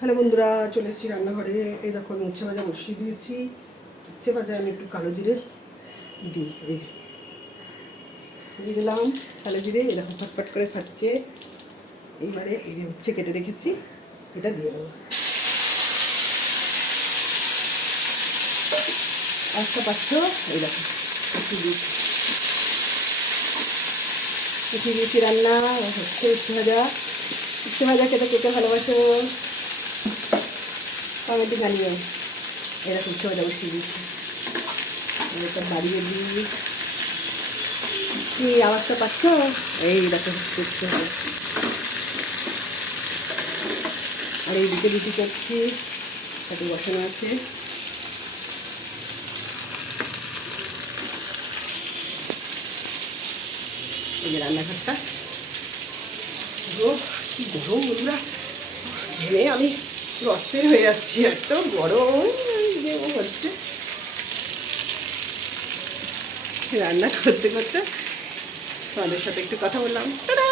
Hello বন্ধুরা, চলে এসেছি রান্নাঘরে। এই দেখো আমি উচ্ছে ভাজা বসিয়ে দিয়েছি। উচ্ছে ভাজা আমি একটু কালো জিরে দিই, এই যে দিয়ে দিলাম কালো জিরে। এরকম ফটফট করে খাচ্ছে। এইবারে এই যে উচ্ছে কেটে রেখেছি, এটা দিয়ে দেবো। আস্তে পাচ্ছ, এই দেখো উঠিয়ে দিয়েছি, উঠিয়ে দিয়েছি। রান্না হচ্ছে উচ্ছে ভাজা। উচ্ছে ভাজা খেতে খেতে ভালোবাসো, কমেন্টে জানিও। এরকম উচ্ছে ভাজা বসিয়ে দিয়েছি, এটা বাড়িয়ে দিই। কি আওয়াজটা পাচ্ছ? এই দেখো উচ্ছে ভাজা। আর এইদিকে রুটি করছি, সাথে বসানো আছে। এই যে রান্নাঘরটা, কি গরম বন্ধুরা, ঘেমে আমি অস্থির হয়ে যাচ্ছি, এত গরম যে হচ্ছে। রান্না করতে করতে তোমাদের সাথে একটু কথা বললাম। টাটা।